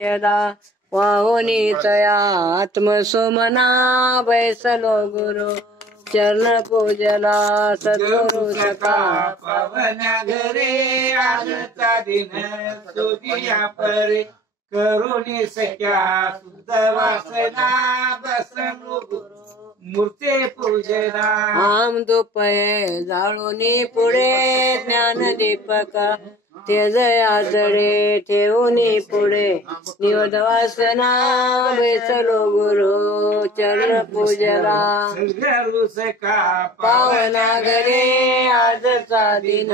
यदा वाहुनी तया आत्मसोमना बैसलो गुरु चरण पूजला सद्गुरु सखा पावना घरे आजचा दिन सोनिया परे करुणी सख्या शुद्ध वासना बसलो गुरु मूर्ती पूजना आम दुपये जाळूनी पुढे ज्ञान दीपक तेज आजळे ठेवूनी पुढे निवद वासना बैसलो गुरु चरण पूजला सद्गुरु सखा पावना घरे आजचा दिन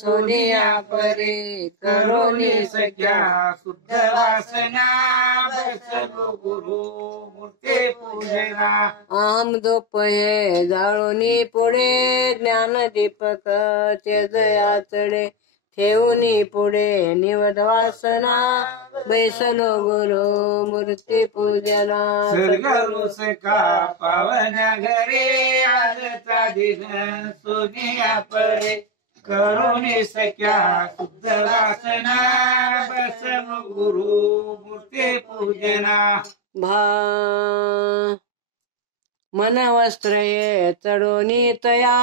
सोनिया परे करुणी सख्या शुद्ध वासना बसलो गुरु मूर्ती पूजना आम दोपये जाळूनी पुढे ज्ञान दीपक तेज आचडे ठेवूनी पुढे निवद वासना बैसलो गुरु मूर्ती पूजना सद्गुरु सखा पावना घरे आजचा दिन सोनिया परे करुणी सख्या शुद्ध वासना बसलो गुरु मूर्ती पूजना भा मन वस्त्र ये चढोनी तया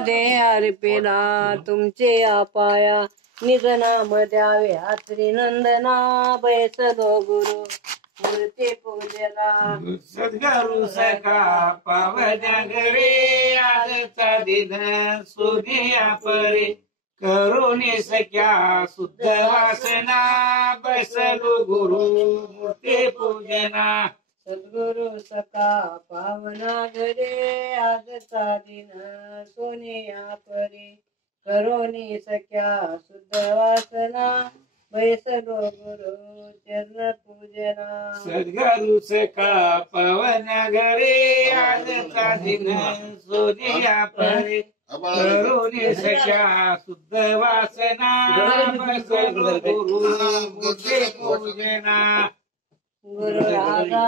दे अर्पिला तुमचे अपाया निधनाम द्यावे आत्री नंदना बैसलो गुरु मूर्ती पूजला सद्गुरु सखा पावना घरे आजचा दिन सोनिया परे करुणी सख्या शुद्ध वासना बैसलो गुरु मूर्ती पूजना सद्गुरु सखा पावना घरे आजचा दिन सोनिया परी करोनी सख्या शुद्ध वासना बैसलो गुरु चरण पूजना सद्गुरु सखा पावना घरे आजचा दिन सोनिया परे करुणी सख्या शुद्ध वासना बैसलो गुरु मूर्ती पूजना गुरु राजा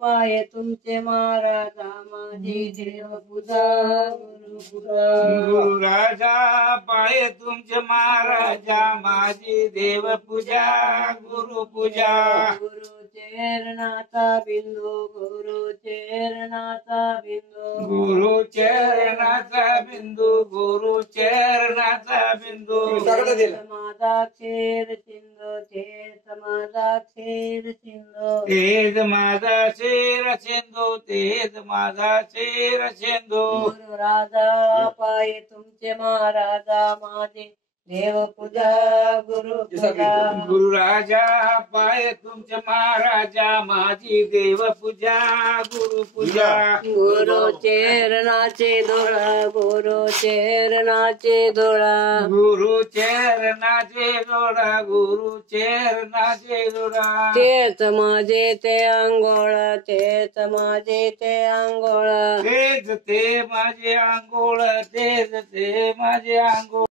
पाय तुमचे महाराजा माझी देव पूजा गुरु पूजा गुरु राजा पाय तुमचे महाराजा माझी देव पूजा गुरु पूजा गुरु चरणाचा बिंदू गुरु चरणाचा बिंदू गुरु चरणाचा बिंदू गुरु चरणाचा बिंदू माझा क्षेर सिंधू तेच माझा क्षेर सिंधू तेज माझा शेर सिंधू तेज माझा शेर सिंधू गुरु राजा पाय तुमचे महाराजा माझे देव पूजा गुरु पूजा गुरु राजा पाय तुमचे महाराजा माझी देव पूजा गुरु पूजा गुरु चरणाचे धुळा गुरु चरणाचे धुळा गुरु चरणाचे जोडा गुरु चरणाचे जोडा तेच माझे ते अंघोळ तेच माझे ते अंघोळ तेच ते माझे आंघोळ तेच ते माझे आंघोळ